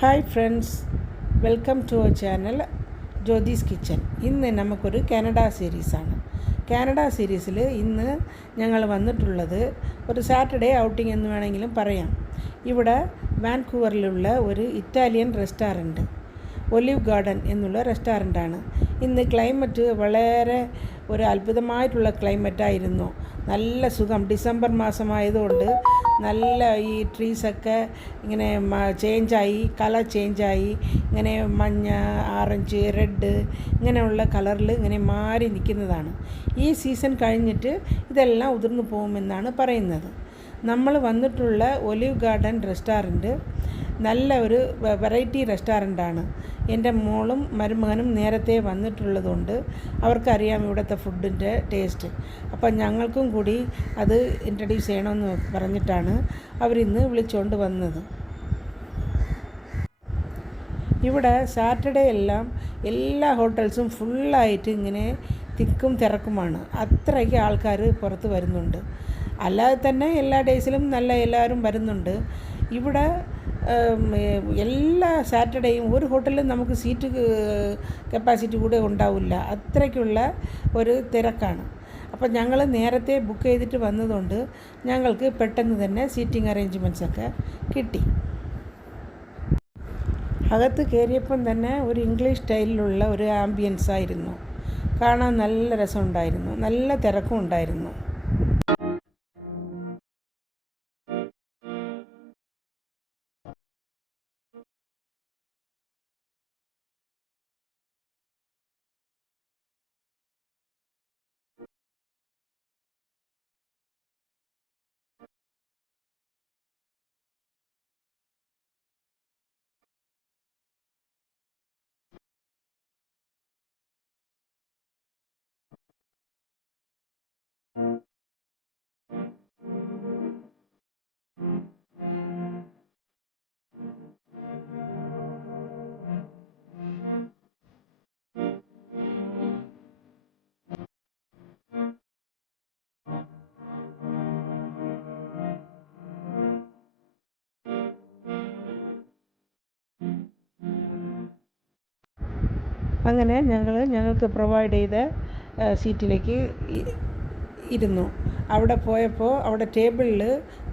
Hi friends, welcome to our channel Jyothis kitchen. ഇന്ന് നമുക്കൊരു Canada സീരീസാണ്. Canada സീരീസിൽ ഇന്ന് ഞങ്ങൾ വന്നിട്ടുള്ളത് ഒരു സാറ്റർഡേ ഔട്ടിംഗ് എന്ന് വേണമെങ്കിലും പറയാം. ഇവിടെ വാൻകൂവറിലുള്ള ഒരു ഇറ്റാലിയൻ റെസ്റ്റോറൻറ്റ്, ഒലിവ് ഗാർഡൻ എന്നുള്ള റെസ്റ്റോറൻറ്റാണ്. ഇന്ന് ക്ലൈമറ്റ് വളരെ ഒരു അത്ഭുതമായിട്ടുള്ള ക്ലൈമറ്റായിരുന്നു. നല്ല സുഖം. ഡിസംബർ മാസമായതുകൊണ്ട് നല്ല ഈ ട്രീസൊക്കെ ഇങ്ങനെ ചേഞ്ചായി, കളർ ചേഞ്ചായി, ഇങ്ങനെ മഞ്ഞ, ഓറഞ്ച്, റെഡ് ഇങ്ങനെയുള്ള കളറിൽ ഇങ്ങനെ മാറി നിൽക്കുന്നതാണ്. ഈ സീസൺ കഴിഞ്ഞിട്ട് ഇതെല്ലാം ഉതിർന്നു പോകുമെന്നാണ് പറയുന്നത്. നമ്മൾ വന്നിട്ടുള്ള ഒലിവ് ഗാർഡൻ റെസ്റ്റോറൻറ്റ് നല്ല ഒരു വെറൈറ്റി റെസ്റ്റോറൻറ്റാണ്. എൻ്റെ മോളും മരുമകനും നേരത്തെ വന്നിട്ടുള്ളതുകൊണ്ട് അവർക്കറിയാം ഇവിടുത്തെ ഫുഡിൻ്റെ ടേസ്റ്റ്. അപ്പം ഞങ്ങൾക്കും കൂടി അത് ഇൻട്രൊഡ്യൂസ് ചെയ്യണമെന്ന് പറഞ്ഞിട്ടാണ് അവരിന്ന് വിളിച്ചുകൊണ്ട് വന്നത്. ഇവിടെ സാറ്റർഡേ എല്ലാം എല്ലാ ഹോട്ടൽസും ഫുള്ളായിട്ട് ഇങ്ങനെ തിക്കും തിരക്കുമാണ്. അത്രയ്ക്ക് ആൾക്കാർ പുറത്ത് വരുന്നുണ്ട്. അല്ലാതെ തന്നെ എല്ലാ ഡേയ്സിലും എല്ലാവരും വരുന്നുണ്ട്. ഇവിടെ എല്ലാ സാറ്റർഡേയും ഒരു ഹോട്ടലിലും നമുക്ക് സീറ്റ് കപ്പാസിറ്റി കൂടെ ഉണ്ടാവില്ല. അത്രയ്ക്കുള്ള ഒരു തിരക്കാണ്. അപ്പം ഞങ്ങൾ നേരത്തെ ബുക്ക് ചെയ്തിട്ട് വന്നതുകൊണ്ട് ഞങ്ങൾക്ക് പെട്ടെന്ന് തന്നെ സീറ്റിംഗ് അറേഞ്ച്മെൻറ്റ്സൊക്കെ കിട്ടി. അകത്ത് കയറിയപ്പം തന്നെ ഒരു ഇംഗ്ലീഷ് സ്റ്റൈലിലുള്ള ഒരു ആംബിയൻസ് ആയിരുന്നു. കാണാൻ നല്ല രസമുണ്ടായിരുന്നു, നല്ല തിരക്കും ഉണ്ടായിരുന്നു. അങ്ങനെ ഞങ്ങൾക്ക് പ്രൊവൈഡ് ചെയ്ത സീറ്റിലേക്ക് ഇരുന്നു. അവിടെ പോയപ്പോൾ അവിടെ ടേബിളിൽ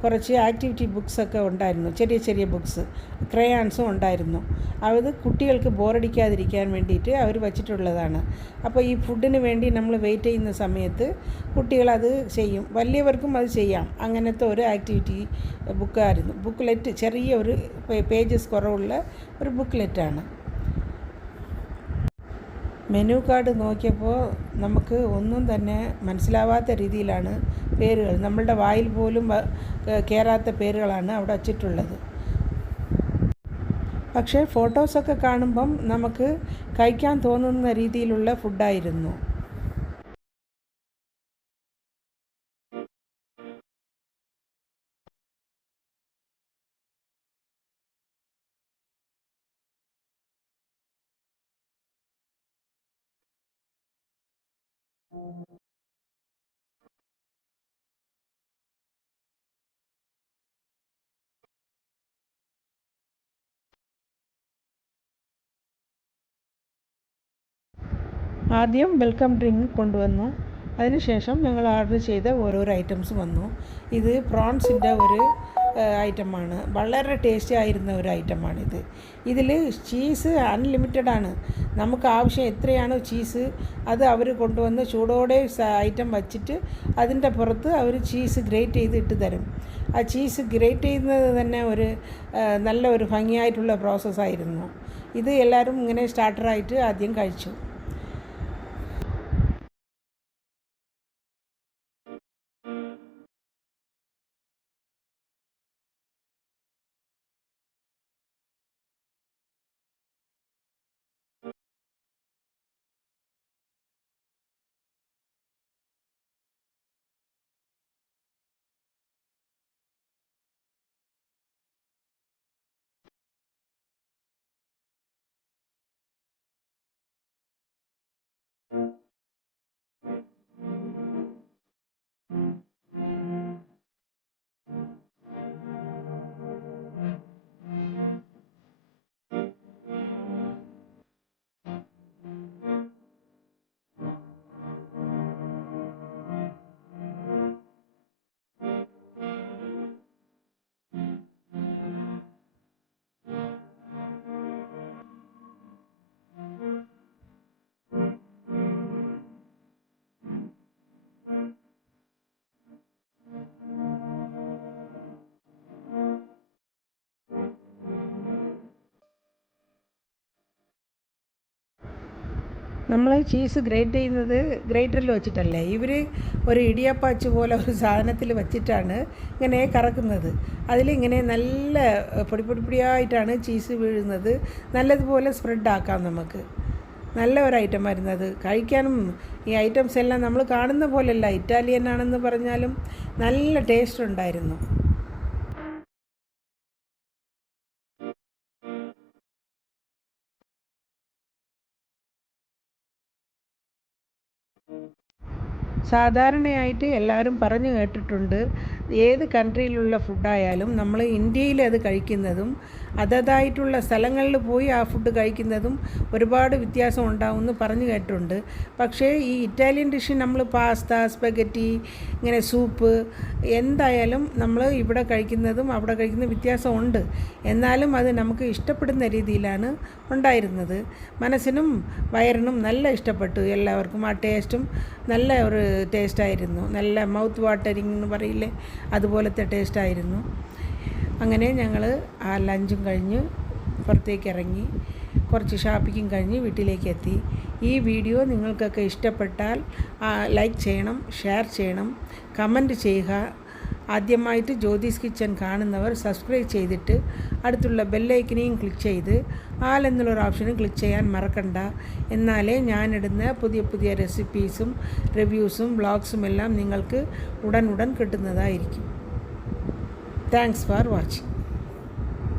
കുറച്ച് ആക്ടിവിറ്റി ബുക്സൊക്കെ ഉണ്ടായിരുന്നു, ചെറിയ ചെറിയ ബുക്സ്, ക്രയോൺസും ഉണ്ടായിരുന്നു. അത് കുട്ടികൾക്ക് ബോറടിക്കാതിരിക്കാൻ വേണ്ടിയിട്ട് അവർ വച്ചിട്ടുള്ളതാണ്. അപ്പോൾ ഈ ഫുഡിന് വേണ്ടി നമ്മൾ വെയിറ്റ് ചെയ്യുന്ന സമയത്ത് കുട്ടികളത് ചെയ്യും, വലിയവർക്കും അത് ചെയ്യാം. അങ്ങനത്തെ ഒരു ആക്ടിവിറ്റി ബുക്കായിരുന്നു. ബുക്ക്ലെറ്റ്, ചെറിയ ഒരു പേജസ് കുറവുള്ള ഒരു ബുക്ക്ലെറ്റാണ്. മെനു കാർഡ് നോക്കിയപ്പോൾ നമുക്ക് ഒന്നും തന്നെ മനസ്സിലാവാത്ത രീതിയിലാണ് പേരുകൾ. നമ്മളുടെ വായിൽ പോലും കയറാത്ത പേരുകളാണ് അവിടെ വച്ചിട്ടുള്ളത്. പക്ഷേ ഫോട്ടോസൊക്കെ കാണുമ്പം നമുക്ക് കഴിക്കാൻ തോന്നുന്ന രീതിയിലുള്ള ഫുഡായിരുന്നു. ആദ്യം വെൽക്കം ഡ്രിങ്ക് കൊണ്ടുവന്നു. അതിനുശേഷം ഞങ്ങൾ ഓർഡർ ചെയ്ത ഓരോരോ ഐറ്റംസ് വന്നു. ഇത് പ്രോൺസിൻ്റെ ഒരു ഐറ്റമാണ്. വളരെ ടേസ്റ്റി ആയിരുന്ന ഒരു ഐറ്റമാണിത്. ഇതിൽ ചീസ് അൺലിമിറ്റഡാണ്. നമുക്ക് ആവശ്യം എത്രയാണോ ചീസ് അത് അവർ കൊണ്ടുവന്ന് ചൂടോടെ ഐറ്റം വച്ചിട്ട് അതിൻ്റെ പുറത്ത് അവർ ചീസ് ഗ്രേറ്റ് ചെയ്ത് ഇട്ട് തരും. ആ ചീസ് ഗ്രേറ്റ് ചെയ്യുന്നത് തന്നെ ഒരു നല്ല ഒരു ഭംഗിയായിട്ടുള്ള പ്രോസസ്സായിരുന്നു. ഇത് എല്ലാവരും ഇങ്ങനെ സ്റ്റാർട്ടറായിട്ട് ആദ്യം കഴിച്ചു. നമ്മൾ ചീസ് ഗ്രേറ്റ് ചെയ്യുന്നത് ഗ്രേറ്ററിൽ വെച്ചിട്ടല്ലേ. ഇവർ ഒരു ഇടിയപ്പാച്ച് പോലെ ഒരു സാധനത്തിൽ വെച്ചിട്ടാണ് ഇങ്ങനെ കറക്കുന്നത്. അതിലിങ്ങനെ നല്ല പൊടിയായിട്ടാണ് ചീസ് വീഴുന്നത്. നല്ലതുപോലെ സ്പ്രെഡാക്കാം നമുക്ക്. നല്ല ഒരു ഐറ്റം വരുന്നത് കഴിക്കാനും. ഈ ഐറ്റംസ് എല്ലാം നമ്മൾ കാണുന്ന പോലെയല്ല, ഇറ്റാലിയൻ ആണെന്ന് പറഞ്ഞാലും നല്ല ടേസ്റ്റ് ഉണ്ടായിരുന്നു. സാധാരണയായിട്ട് എല്ലാവരും പറഞ്ഞു കേട്ടിട്ടുണ്ട്, ഏത് കൺട്രിയിലുള്ള ഫുഡായാലും നമ്മൾ ഇന്ത്യയിൽ അത് കഴിക്കുന്നതും അതതായിട്ടുള്ള സ്ഥലങ്ങളിൽ പോയി ആ ഫുഡ് കഴിക്കുന്നതും ഒരുപാട് വ്യത്യാസം ഉണ്ടാവുമെന്ന് പറഞ്ഞു കേട്ടിട്ടുണ്ട്. പക്ഷേ ഈ ഇറ്റാലിയൻ ഡിഷ് നമ്മൾ പാസ്ത, സ്പെഗറ്റി, ഇങ്ങനെ സൂപ്പ് എന്തായാലും നമ്മൾ ഇവിടെ കഴിക്കുന്നതും അവിടെ കഴിക്കുന്ന വ്യത്യാസമുണ്ട്. എന്നാലും അത് നമുക്ക് ഇഷ്ടപ്പെടുന്ന രീതിയിലാണ് ഉണ്ടായിരുന്നത്. മനസ്സിനും വയറിനും നല്ല ഇഷ്ടപ്പെട്ടു എല്ലാവർക്കും. ആ ടേസ്റ്റും നല്ല ഒരു ടേസ്റ്റായിരുന്നു. നല്ല മൗത്ത് വാട്ടറിങ് എന്ന് പറയില്ലേ, അതുപോലത്തെ ടേസ്റ്റായിരുന്നു. അങ്ങനെ ഞങ്ങൾ ആ ലഞ്ചും കഴിഞ്ഞ് പുറത്തേക്ക് ഇറങ്ങി, കുറച്ച് ഷോപ്പിങ്ങും കഴിഞ്ഞ് വീട്ടിലേക്ക് എത്തി. ഈ വീഡിയോ നിങ്ങൾക്കൊക്കെ ഇഷ്ടപ്പെട്ടാൽ ലൈക്ക് ചെയ്യണം, ഷെയർ ചെയ്യണം, കമൻറ്റ് ചെയ്യുക. ആദ്യമായിട്ട് ജ്യോതിസ് കിച്ചൻ കാണുന്നവർ സബ്സ്ക്രൈബ് ചെയ്തിട്ട് അടുത്തുള്ള ബെല്ലൈക്കനെയും ക്ലിക്ക് ചെയ്ത് ആൽ എന്നുള്ളൊരു ഓപ്ഷനും ക്ലിക്ക് ചെയ്യാൻ മറക്കണ്ട. എന്നാലേ ഞാനിടുന്ന പുതിയ പുതിയ റെസിപ്പീസും റിവ്യൂസും വ്ളോഗ്സും എല്ലാം നിങ്ങൾക്ക് ഉടൻ കിട്ടുന്നതായിരിക്കും. Thanks for watching.